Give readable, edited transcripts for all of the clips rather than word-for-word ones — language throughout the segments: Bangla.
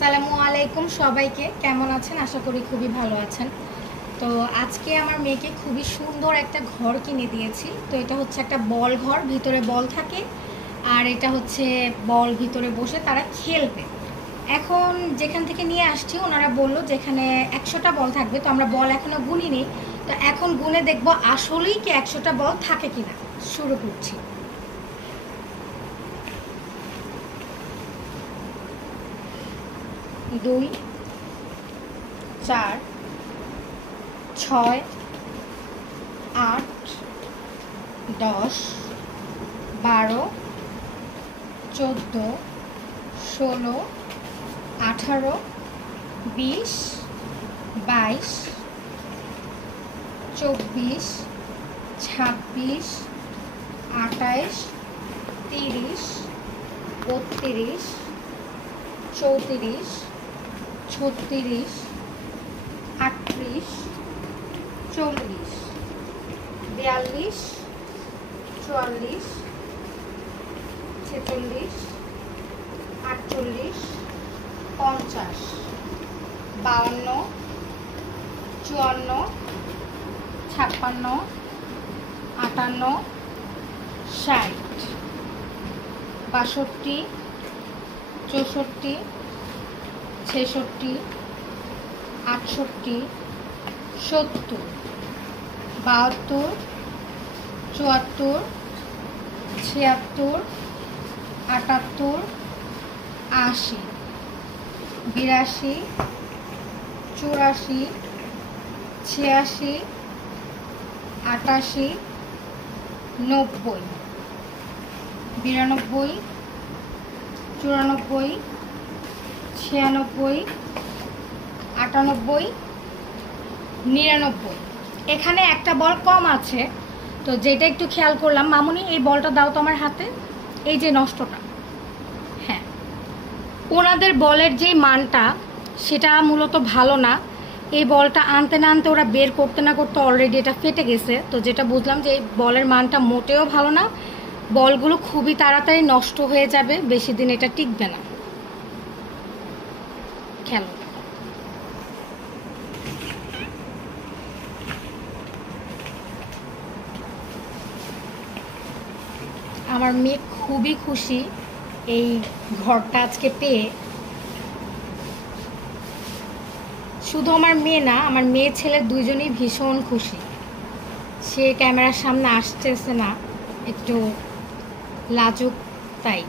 আসসালামু আলাইকুম সবাইকে, কেমন আছেন? আশা করি খুবই ভালো আছেন। তো আজকে আমার মেয়েকে খুবই সুন্দর একটা ঘর কিনে দিয়েছি। তো এটা হচ্ছে একটা বল ঘর, ভিতরে বল থাকে, আর এটা হচ্ছে বল ভিতরে বসে তারা খেলবে। এখন যেখান থেকে নিয়ে আসছি ওনারা বললো যেখানে 100টা বল থাকবে, তো আমরা বল এখনও গুনিনি। তো এখন গুনে দেখবো আসলেই কি 100টা বল থাকে কিনা। শুরু করছি। 2 4 6 8 10 12 14 16 18 20 22 24 26 28 30 32 34 36 38 40 42 44 46 48 50 52 54 56 58 60 62 64 66 68 70 72 74 76 78 80 82 84 86 88 90 92 94 96 98 99। এখানে একটা বল কম আছে, তো যেটা একটু খেয়াল করলাম, মামুনি এই বলটা দাও তো আমার হাতে। এই যে নষ্টটা, হ্যাঁ, ওনাদের বলের যে মানটা সেটা মূলত ভালো না। এই বলটা আনতে না আনতে ওরা বের করতে না করতে অলরেডি এটা ফেটে গেছে। তো যেটা বুঝলাম যে এই বলের মানটা মোটেও ভালো না, বলগুলো খুবই তাড়াতাড়ি নষ্ট হয়ে যাবে, বেশি দিন এটা টিকবে না। খেলো। আমার মেয়ে খুবই খুশি এই ঘরটা আজকে পেয়ে। শুধু আমার মেয়ে না, আমার মেয়ে ছেলে দুইজনেই ভীষণ খুশি। সে ক্যামেরার সামনে আসতেছে না, একটু লাজুক, তাই।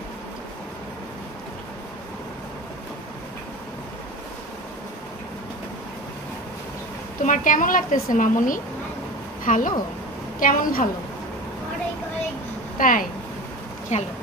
তোমার কেমন লাগতেছে মামুনি? ভালো? কেমন ভালো? তাই, খেলো।